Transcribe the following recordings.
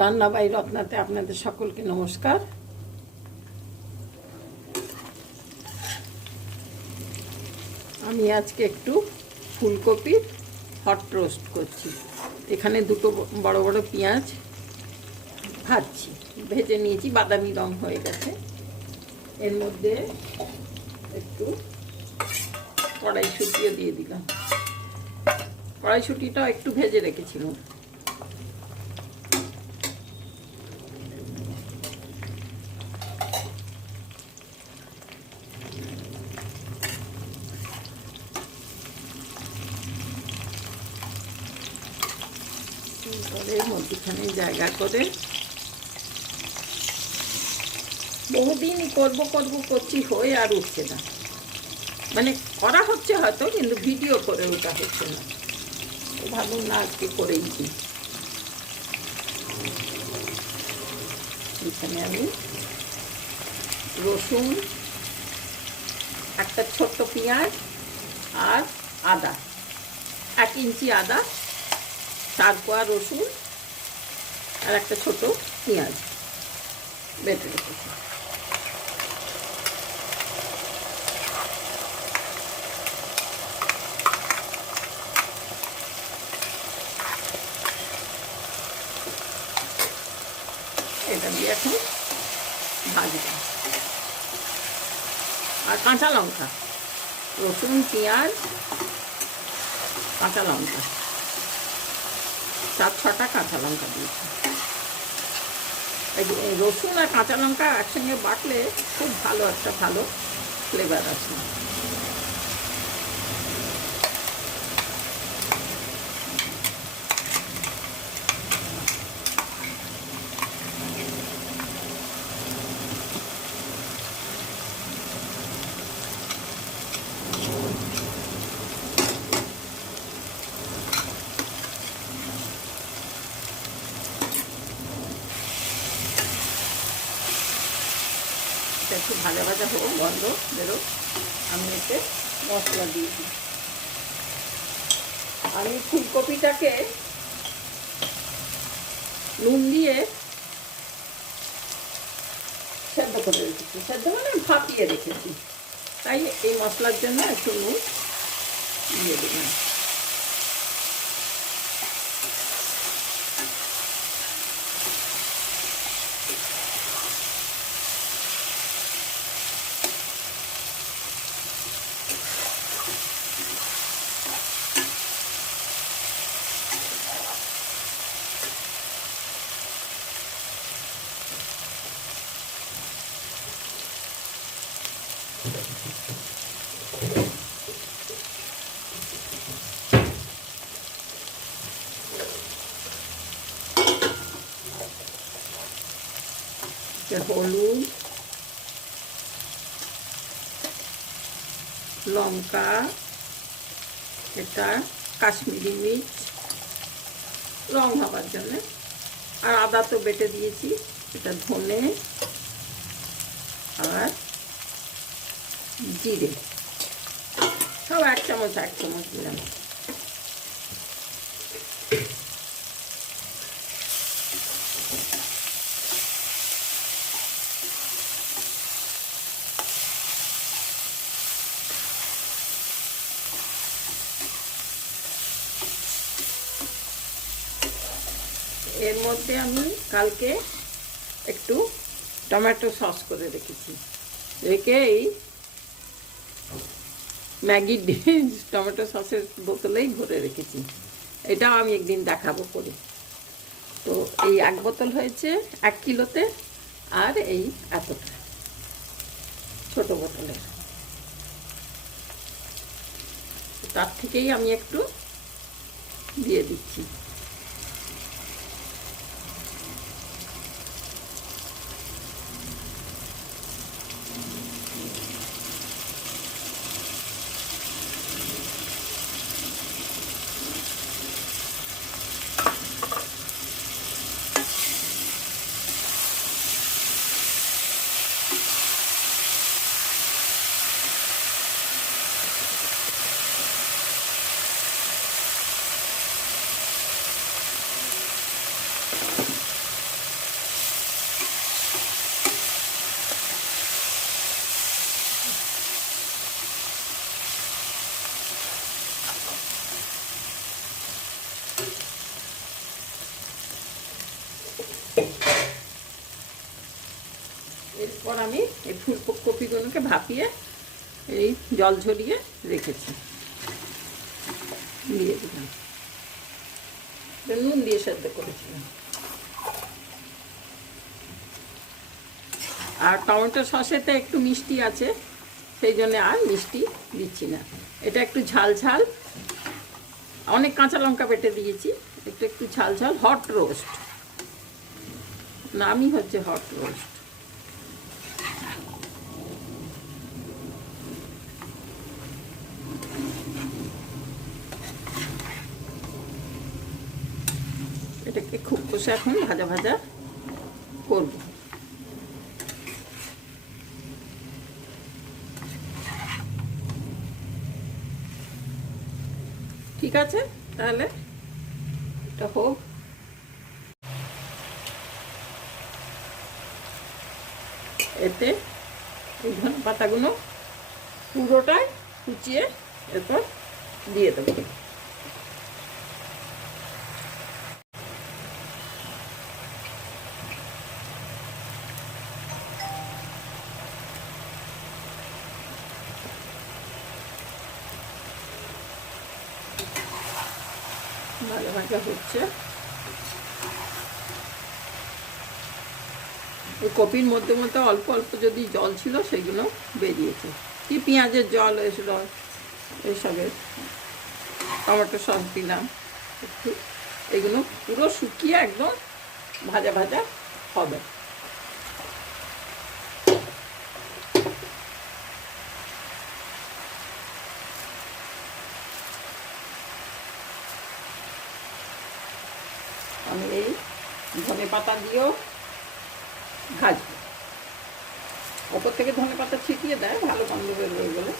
রান্না বাই রত্নাতে আপনাদের সকলকে নমস্কার। আমি আজকে একটু ফুলকপির হট রোস্ট করছি। এখানে দুটো বড় বড় পেঁয়াজ ভাজছি, ভেজে নিয়েছি, বাদামি রং হয়ে গেছে। এর মধ্যে একটু কড়াইশুঁটিও দিয়ে দিলাম। কড়াইশুঁটিটাও একটু ভেজে রেখেছিলাম। মধ্যখানে জায়গা করে বহুদিনই করছি, হয়ে আর উঠছে না। মানে করা হচ্ছে হয়তো, কিন্তু ভিডিও করে ওটা হচ্ছে না। ভাবুন না, আজকে করেইছি। এখানে আমি রসুন, একটা ছোট্ট পেঁয়াজ আর আদা, 1 ইঞ্চি আদা, 4 কোয়া রসুন আর একটা ছোট পেঁয়াজ বেটে রেখেছি। এটা দিয়ে এখন ভাজবো। আর কাঁচা লঙ্কা, রসুন, পেঁয়াজ, কাঁচা লঙ্কা, 4-6টা কাঁচা লঙ্কা দিয়েছি। এই রসুন আর কাঁচা লঙ্কা একসঙ্গে বাটলে খুব ভালো একটা ফ্লেভার আছে। একটু ভাজা ভাজা হোক, গন্ধ বেরো, আমি এতে মশলা দিয়ে দিই। আমি ফুলকপিটাকে নুন দিয়ে সেদ্ধ করে রেখেছি। সেদ্ধ মানে ভাপিয়ে রেখেছি, তাই এই মশলার জন্য একটু নুন দিয়ে দিলাম। হলুদ, লঙ্কা, এটা কাশ্মীরি মির্চ রং হবার জন্য, আর আদা তো বেটে দিয়েছি। এটা ধনে আর জিরে সব 1 চামচ দিলাম। এর মধ্যে আমি কালকে একটু টমেটো সস করে রেখেছি, রেখে এই ম্যাগি টমেটো সসের বোতলেই ভরে রেখেছি। এটাও আমি একদিন দেখাবো করে। তো এই 1 বোতল হয়েছে 1 কিলোতে, আর এই এতটা ছোট বোতলের, তার থেকেই আমি একটু দিয়ে দিচ্ছি। এরপর আমি এই ফুলকপিগুলোকে ভাপিয়ে এই জল ঝরিয়ে রেখেছি, দিয়ে দিলাম। নুন দিয়ে সেদ্ধ করেছিলাম। আর টমেটো সসেতে একটু মিষ্টি আছে, সেই জন্য আর মিষ্টি দিচ্ছি না। এটা একটু ঝাল ঝাল, অনেক কাঁচা লঙ্কা বেটে দিয়েছি, একটু একটু ঝাল ঝাল হট রোস্ট, নামই হচ্ছে হট রোস্ট। এটাকে খুব কষে এখন ভাজা ভাজা করব। ঠিক আছে, তাহলে এটা হোক। এতে এই ধনে পাতাগুলো পুরোটাই কুচিয়ে এরপর দিয়ে দেবো। ভাজা ভাজা হচ্ছে। ওই কপির মধ্যে মধ্যে অল্প অল্প যদি জল ছিল সেগুলো বেরিয়েছে, কি পেঁয়াজের জল এসবের, টমেটো সস দিলাম একটু, এগুলো পুরো শুকিয়ে একদম ভাজা ভাজা হবে। আমি এই ধনে পাতা দিয়েও ভাজবো, ওপর থেকে ধনে পাতা ছিটিয়ে দেয়, ভালো গন্ধ বেরোবে বলে।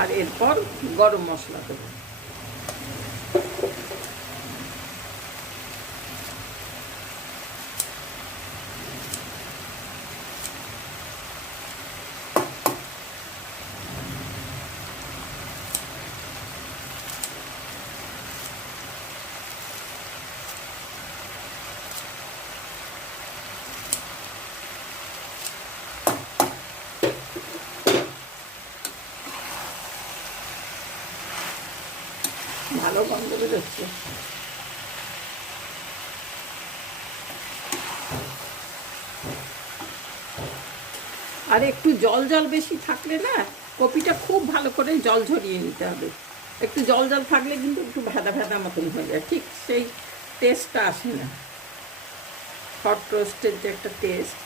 আর এরপর গরম মশলা দেবো। ভালো গন্ধ বেরোচ্ছে। আর একটু জল জল বেশি থাকলে না, কপিটা খুব ভালো করে জল ঝরিয়ে নিতে হবে। একটু জল জল থাকলে কিন্তু একটু ভেদা ভেদা মতন হয়ে যায়, ঠিক সেই টেস্টটা আসে না। হট রোস্টের যে একটা টেস্ট,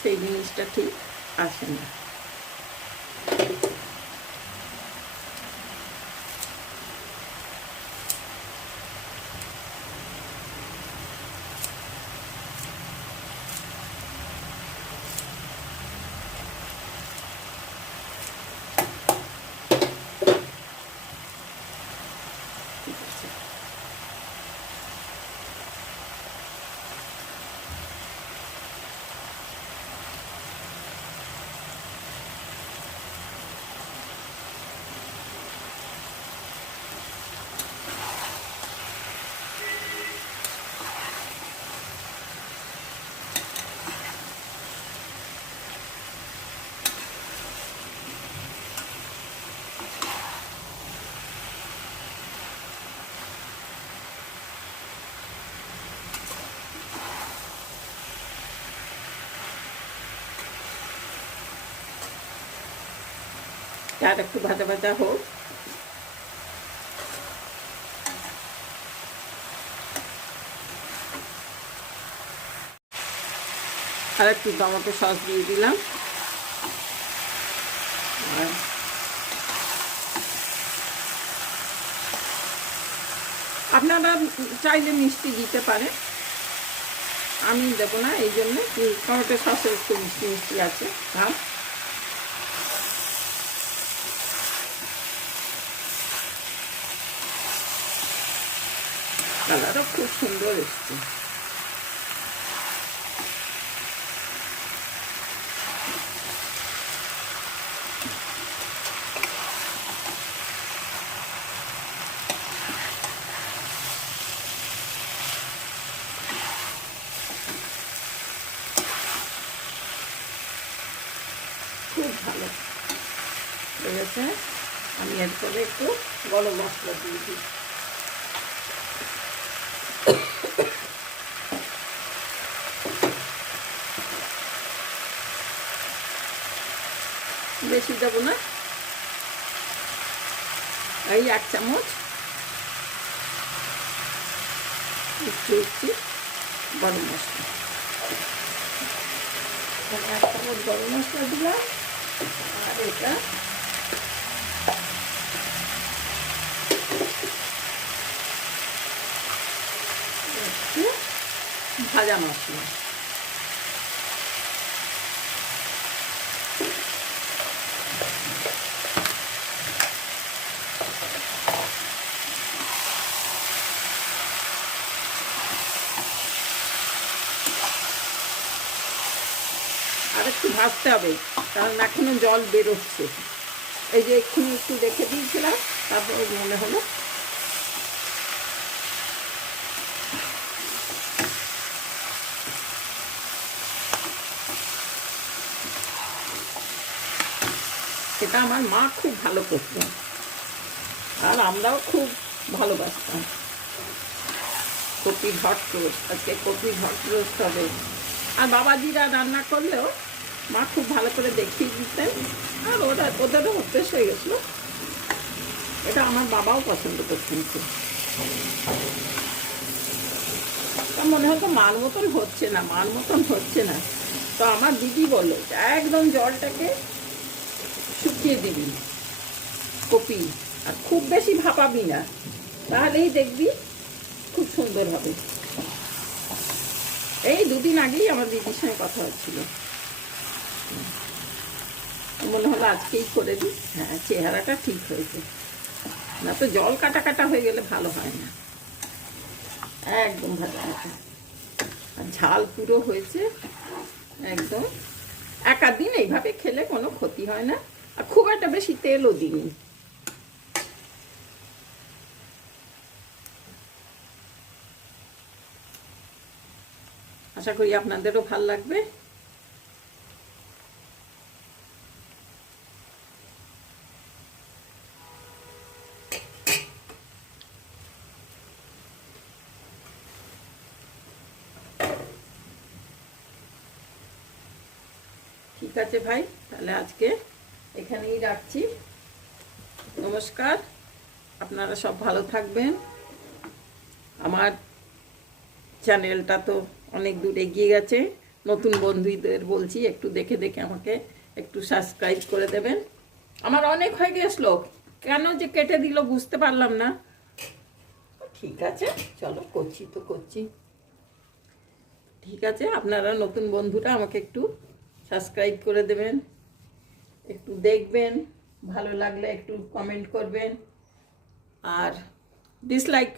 সেই জিনিসটা ঠিক আসে না। আর একটু ভাজা ভাজা হোক। আর একটু টমেটো সস দিয়ে দিলাম। আপনারা চাইলে মিষ্টি দিতে পারেন, আমি দেবো না, এই জন্য টমেটো সসের একটু মিষ্টি মিষ্টি আছে ভাব। কালারও খুব সুন্দর এসছে। খুব ভালো লেগেছে। আমি এরপরে একটু গরম মশলা দিয়ে দিই। বেশি দেবো না, এই 1 চামচ একটু গরম মশলা। 1 চামচ গরম মশলা দিলাম। আর এটা একটু ভাজা মশলা। আর একটু ভাজতে হবে, কারণ এখনো জল বেরোচ্ছে। এই যে এক্ষুনি একটু রেখে দিয়েছিলাম, তারপর মনে হলো এটা আমার মা খুব ভালো করতেন, আর আমরাও খুব ভালোবাসতাম। কপির হট রোস্ট, আজকে কপির হট রোস্ট হবে। আর বাবাজিরা রান্না করলেও মা খুব ভালো করে দেখিয়ে দিতেন, আর ওদেরও অভ্যেস হয়ে গেছিলো। এটা আমার বাবাও পছন্দ করতেন খুব। মনে হতো মার মতন হচ্ছে না, মার মতন হচ্ছে না। তো আমার দিদি বললো একদম জলটাকে শুকিয়ে দিবি কপি, আর খুব বেশি ভাপাবি না, তাহলেই দেখবি খুব সুন্দর হবে। এই 2 দিন আগেই আমার দিদির সঙ্গে কথা হচ্ছিল, মনে হলো আজকেই করে দিই। হ্যাঁ, চেহারাটা ঠিক হয়েছে, না তো জল কাটা কাটা হয়ে গেলে ভালো হয় না। একদম ভাজা ভাজা, আর ঝাল পুরো হয়েছে একদম। 1 দিন এইভাবে খেলে কোনো ক্ষতি হয় না, আর খুব একটা বেশি তেলও দিইনি। আশা করি আপনাদেরও ভাল লাগবে। ঠিক আছে ভাই, তাহলে আজকে এখানেই রাখছি। নমস্কার, আপনারা সব ভালো থাকবেন। আমার চ্যানেলটা তো অনেক দূর এগিয়ে গেছে। নতুন বন্ধুদের বলছি একটু দেখে দেখে আমাকে একটু সাবস্ক্রাইব করে দেবেন। আমার অনেক হয়ে গেছিলো, কেন যে কেটে দিল বুঝতে পারলাম না। ঠিক আছে, চলো করছি তো করছি। ঠিক আছে, আপনারা নতুন বন্ধুরা আমাকে একটু সাবস্ক্রাইব করে দেবেন, একটু দেখবেন, ভালো লাগলে একটু কমেন্ট করবেন। আর ডিসলাইক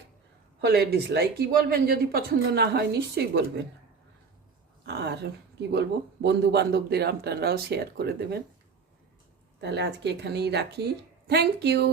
হলে ডিসলাইকই বলবেন, যদি পছন্দ না হয় নিশ্চয়ই বলবেন। আর কি বলবো, বন্ধু বান্ধবদের আপনারাও শেয়ার করে দেবেন। তাহলে আজকে এখানেই রাখি। Thank you.